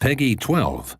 Peggy 12.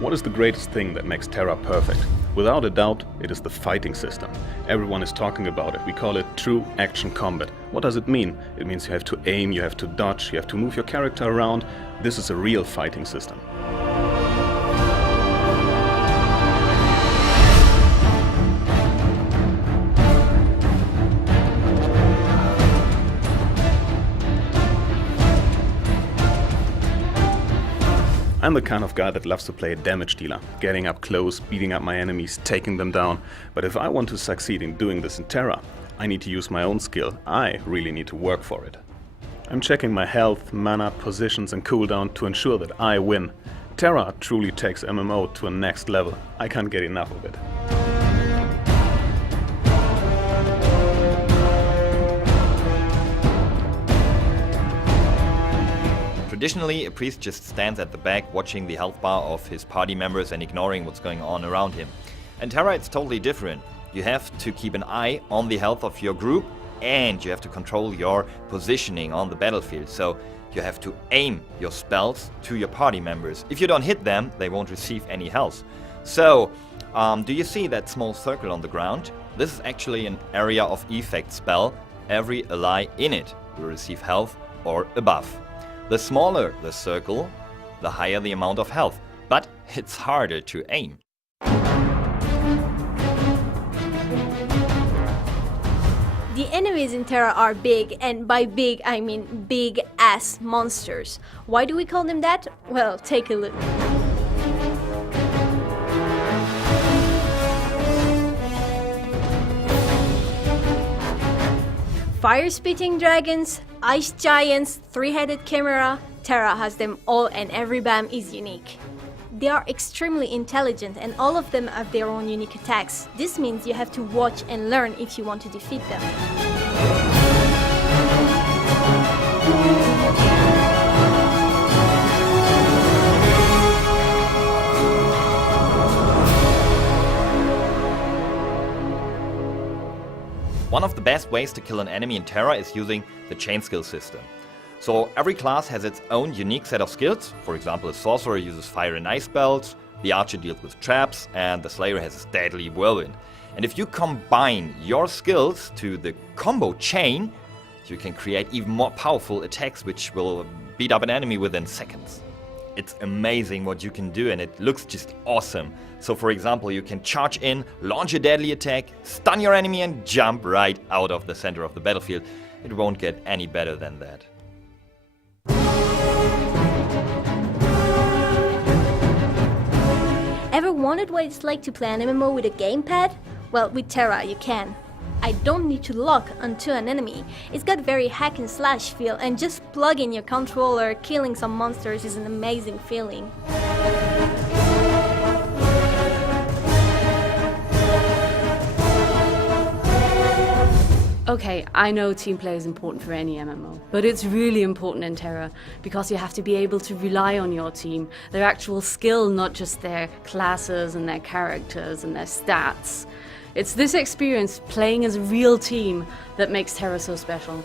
What is the greatest thing that makes Tera perfect? Without a doubt, it is the fighting system. Everyone is talking about it. We call it true action combat. What does it mean? It means you have to aim, you have to dodge, you have to move your character around. This is a real fighting system. I'm the kind of guy that loves to play a damage dealer, getting up close, beating up my enemies, taking them down. But if I want to succeed in doing this in Tera, I need to use my own skill. I really need to work for it. I'm checking my health, mana, positions and cooldown to ensure that I win. Tera truly takes MMO to a next level. I can't get enough of it. Traditionally, a priest just stands at the back watching the health bar of his party members and ignoring what's going on around him. In Tera it's totally different. You have to keep an eye on the health of your group and you have to control your positioning on the battlefield. So you have to aim your spells to your party members. If you don't hit them, they won't receive any health. So, do you see that small circle on the ground? This is actually an area of effect spell. Every ally in it will receive health or a buff. The smaller the circle, the higher the amount of health, but it's harder to aim. The enemies in Tera are big, and by big I mean big-ass monsters. Why do we call them that? Well, take a look. Fire-spitting dragons, ice giants, three-headed chimera, Tera has them all and every BAM is unique. They are extremely intelligent and all of them have their own unique attacks. This means you have to watch and learn if you want to defeat them. One of the best ways to kill an enemy in Tera is using the chain skill system. So every class has its own unique set of skills. For example, a sorcerer uses fire and ice spells, the archer deals with traps, and the slayer has his deadly whirlwind. And if you combine your skills to the combo chain, you can create even more powerful attacks which will beat up an enemy within seconds. It's amazing what you can do and it looks just awesome. So for example, you can charge in, launch a deadly attack, stun your enemy and jump right out of the center of the battlefield. It won't get any better than that. Ever wondered what it's like to play an MMO with a gamepad? Well, with Tera you can. I don't need to lock onto an enemy. It's got very hack and slash feel and just plug in your controller, killing some monsters is an amazing feeling. Okay, I know team play is important for any MMO, but it's really important in Tera because you have to be able to rely on your team, their actual skill, not just their classes and their characters and their stats. It's this experience playing as a real team that makes Tera so special.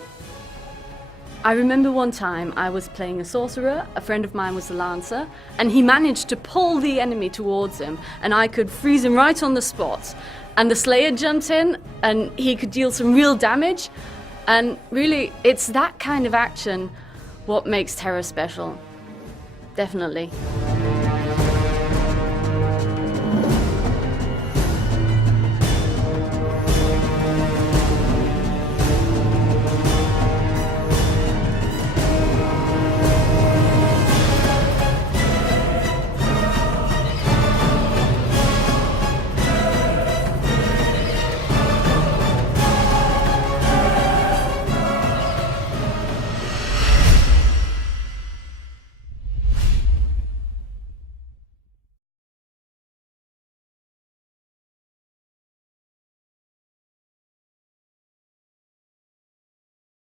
I remember one time I was playing a sorcerer, a friend of mine was the lancer, and he managed to pull the enemy towards him and I could freeze him right on the spot. And the slayer jumped in and he could deal some real damage. And really, it's that kind of action what makes Tera special. Definitely.